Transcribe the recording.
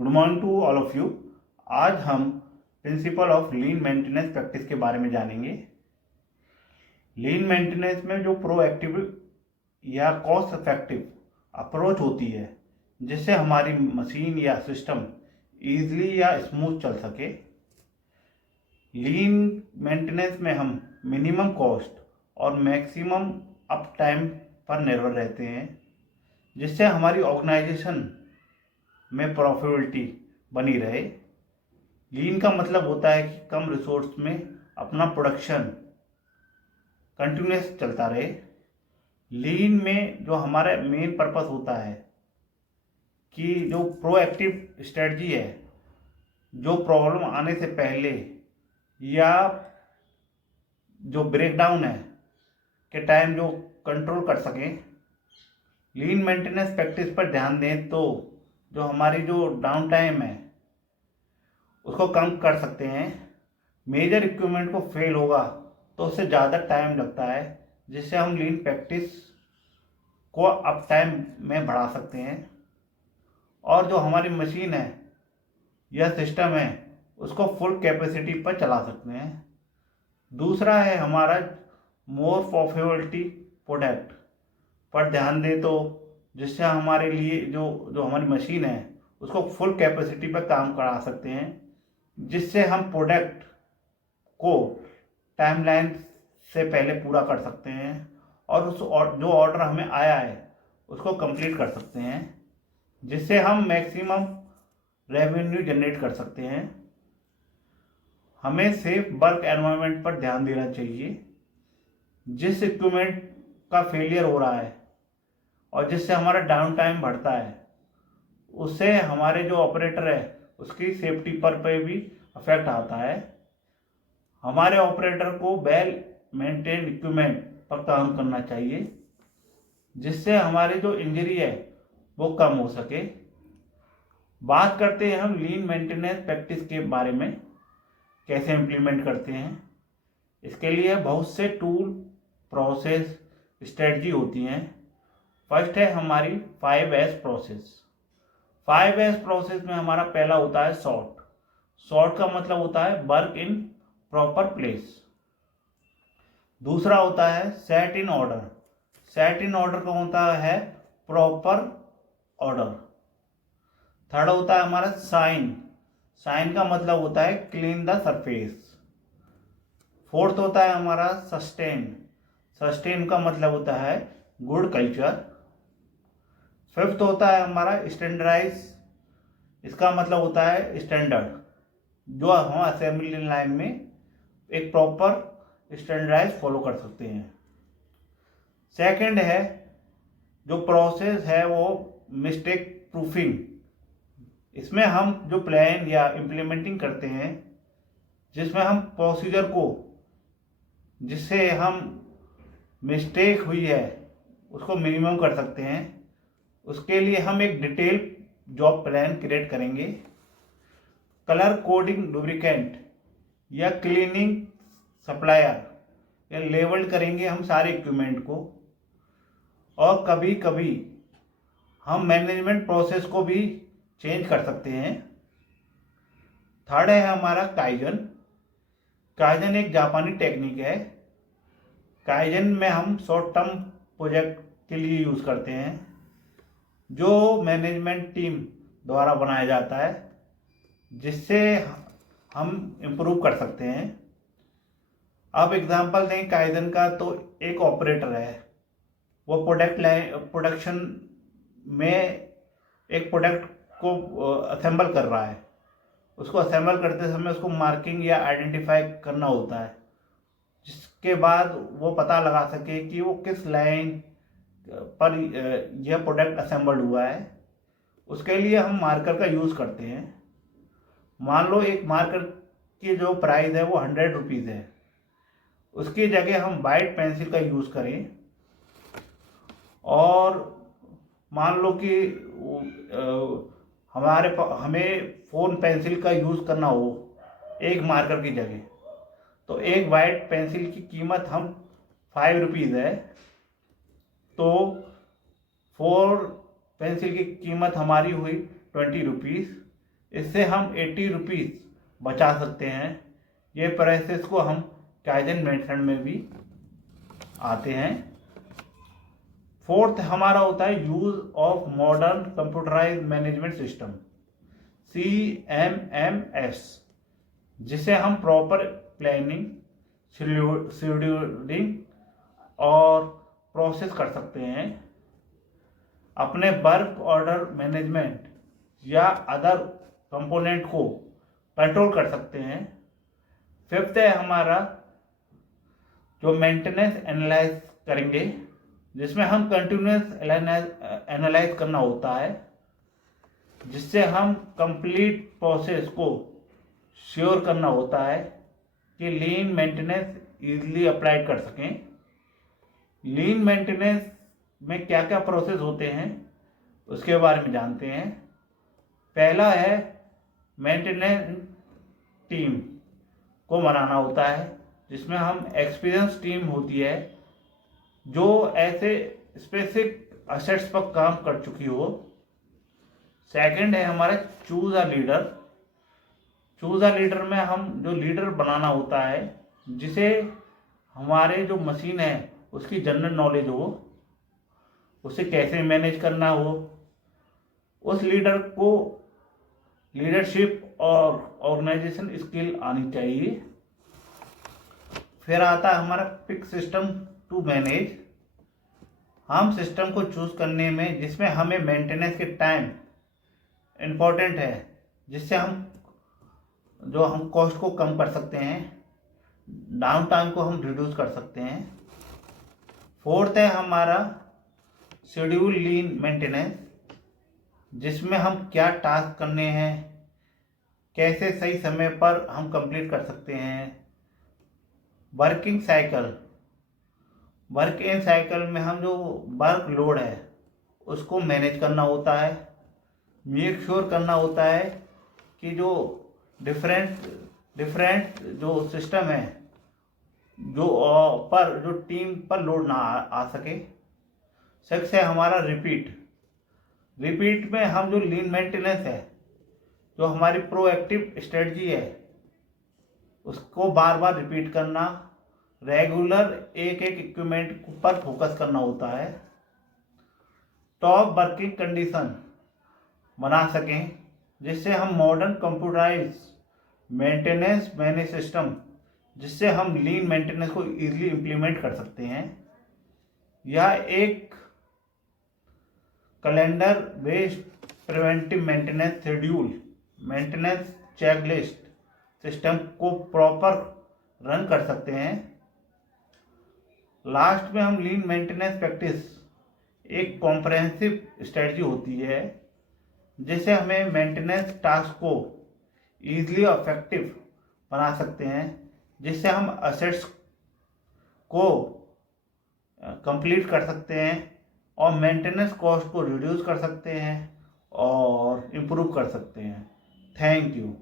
Good morning to all of you. आज हम principle of lean maintenance practice के बारे में जानेंगे। लीन मेंटेनेंस में जो प्रोएक्टिव या कॉस्ट इफेक्टिव अप्रोच होती है जिससे हमारी मशीन या सिस्टम ईजिली या स्मूथ चल सके। लीन मेंटेनेंस में हम मिनिमम कॉस्ट और मैक्सिमम अप टाइम पर निर्भर रहते हैं जिससे हमारी ऑर्गेनाइजेशन में प्रॉफिटेबिलिटी बनी रहे। लीन का मतलब होता है कि कम रिसोर्स में अपना प्रोडक्शन कंटिन्यूस चलता रहे। लीन में जो हमारा मेन पर्पस होता है कि जो प्रोएक्टिव स्ट्रेटजी है, जो प्रॉब्लम आने से पहले या जो ब्रेकडाउन है के टाइम जो कंट्रोल कर सकें। लीन मेंटेनेंस प्रैक्टिस पर ध्यान दें तो जो हमारी जो डाउन टाइम है उसको कम कर सकते हैं। मेजर इक्विपमेंट को फेल होगा तो उससे ज़्यादा टाइम लगता है जिससे हम लीन प्रैक्टिस को अप टाइम में बढ़ा सकते हैं और जो हमारी मशीन है या सिस्टम है उसको फुल कैपेसिटी पर चला सकते हैं। दूसरा है हमारा मोर प्रॉफिटेबिलिटी प्रोडक्ट पर ध्यान दें तो जिससे हमारे लिए जो जो हमारी मशीन है उसको फुल कैपेसिटी पर काम करा सकते हैं, जिससे हम प्रोडक्ट को टाइमलाइन से पहले पूरा कर सकते हैं और जो ऑर्डर हमें आया है उसको कंप्लीट कर सकते हैं, जिससे हम मैक्सिमम रेवेन्यू जनरेट कर सकते हैं। हमें सेफ वर्क एनवायरनमेंट पर ध्यान देना चाहिए। जिस इक्विपमेंट का फेलियर हो रहा है और जिससे हमारा डाउन टाइम बढ़ता है उससे हमारे जो ऑपरेटर है उसकी सेफ्टी पर भी अफेक्ट आता है। हमारे ऑपरेटर को वेल मेंटेन इक्विपमेंट पर काम करना चाहिए जिससे हमारी जो इंजरी है वो कम हो सके। बात करते हैं हम लीन मेंटेनेंस प्रैक्टिस के बारे में, कैसे इम्प्लीमेंट करते हैं। इसके लिए बहुत से टूल, प्रोसेस, स्ट्रेटजी होती हैं। फर्स्ट है हमारी 5S प्रोसेस। 5S प्रोसेस में हमारा पहला होता है सॉर्ट। सॉर्ट का मतलब होता है वर्क इन प्रॉपर प्लेस। दूसरा होता है set in order. Set in order का होता है प्रॉपर ऑर्डर। थर्ड होता है हमारा साइन। साइन का मतलब होता है क्लीन द सरफेस। फोर्थ होता है हमारा सस्टेन। सस्टेन का मतलब होता है गुड कल्चर। फिफ्थ होता है हमारा स्टैंडर्डाइज। इसका मतलब होता है स्टैंडर्ड, जो हम असेंबली लाइन में एक प्रॉपर स्टैंडर्डाइज फॉलो कर सकते हैं। सेकंड है जो प्रोसेस है वो मिस्टेक प्रूफिंग। इसमें हम जो प्लान या इम्प्लीमेंटिंग करते हैं जिसमें हम प्रोसीजर को जिससे हम मिस्टेक हुई है उसको मिनिमम कर सकते हैं। उसके लिए हम एक डिटेल जॉब प्लान क्रिएट करेंगे। कलर कोडिंग लुब्रिकेंट या क्लीनिंग सप्लायर या लेवल करेंगे हम सारे इक्विपमेंट को। और कभी कभी हम मैनेजमेंट प्रोसेस को भी चेंज कर सकते हैं। थर्ड है हमारा काइजन। काइजन एक जापानी टेक्निक है। काइजन में हम शॉर्ट टर्म प्रोजेक्ट के लिए यूज़ करते हैं जो मैनेजमेंट टीम द्वारा बनाया जाता है, जिससे हम इम्प्रूव कर सकते हैं। अब एग्जांपल दें काइजन का तो एक ऑपरेटर है, वो प्रोडक्शन में एक प्रोडक्ट को असेंबल कर रहा है। उसको असेंबल करते समय उसको मार्किंग या आइडेंटिफाई करना होता है, जिसके बाद वो पता लगा सके कि वो किस लाइन पर यह प्रोडक्ट असेंबल्ड हुआ है। उसके लिए हम मार्कर का यूज़ करते हैं। मान लो एक मार्कर की जो प्राइस है वो 100 रुपीज़ है, उसकी जगह हम वाइट पेंसिल का यूज़ करें और मान लो कि हमें फ़ोन पेंसिल का यूज़ करना हो एक मार्कर की जगह, तो एक वाइट पेंसिल की कीमत हम 5 रुपीज़ है, तो 4 पेंसिल की कीमत हमारी हुई 20 रुपीज़। इससे हम 80 रुपीज़ बचा सकते हैं। ये प्रोसेस को हम काइजन मेथड में भी आते हैं। फोर्थ हमारा होता है use of modern computerize management system, CMMS, जिसे हम प्रॉपर प्लानिंग, शेड्यूलिंग और प्रोसेस कर सकते हैं, अपने वर्क ऑर्डर मैनेजमेंट या अदर कंपोनेंट को कंट्रोल कर सकते हैं। फिफ्थ है हमारा जो मेंटेनेंस एनालाइज करेंगे, जिसमें हम कंटिन्यूस एनालाइज करना होता है, जिससे हम कंप्लीट प्रोसेस को श्योर करना होता है कि लीन मेंटेनेंस इजीली अप्लाई कर सकें। लीन मेंटेनेंस में क्या क्या प्रोसेस होते हैं उसके बारे में जानते हैं। पहला है मेंटेनेंस टीम को बनाना होता है, जिसमें हम एक्सपीरियंस टीम होती है जो ऐसे स्पेसिफिक असेट्स पर काम कर चुकी हो। सेकंड है हमारा choose a leader. Choose a leader में हम जो लीडर बनाना होता है, जिसे हमारे जो मशीन है उसकी जनरल नॉलेज हो, उसे कैसे मैनेज करना हो, उस लीडर को लीडरशिप और ऑर्गेनाइजेशन स्किल आनी चाहिए। फिर आता है हमारा पिक सिस्टम टू मैनेज। हम सिस्टम को चूज करने में जिसमें हमें मेंटेनेंस के टाइम इम्पोर्टेंट है, जिससे हम कॉस्ट को कम कर सकते हैं, डाउन टाइम को हम रिड्यूस कर सकते हैं। फोर्थ है हमारा शेड्यूल लीन मेंटेनेंस, जिसमें हम क्या टास्क करने हैं, कैसे सही समय पर हम कंप्लीट कर सकते हैं। Working cycle, work in cycle में हम जो वर्क लोड है उसको मैनेज करना होता है, मेक श्योर करना होता है कि जो डिफरेंट जो सिस्टम है जो टीम पर लोड ना आ सके। सिक्स है हमारा रिपीट में हम जो लीन मेंटेनेंस है, जो हमारी प्रोएक्टिव स्ट्रेटजी है, उसको बार बार रिपीट करना, रेगुलर एक इक्विपमेंट पर फोकस करना होता है। टॉप वर्किंग कंडीशन बना सकें, जिससे हम modern computerize maintenance manage system, जिससे हम लीन मेंटेनेंस को इजीली इम्प्लीमेंट कर सकते हैं। यह एक calendar based preventive maintenance schedule, maintenance checklist system को प्रॉपर रन कर सकते हैं। लास्ट में हम लीन मेंटेनेंस प्रैक्टिस एक कॉम्प्रहेंसिव स्ट्रेटजी होती है, जिससे हमें मेंटेनेंस टास्क को ईजिली और इफेक्टिव बना सकते हैं, जिससे हम असेट्स को कंप्लीट कर सकते हैं और मेंटेनेंस कॉस्ट को रिड्यूस कर सकते हैं और इम्प्रूव कर सकते हैं। Thank you.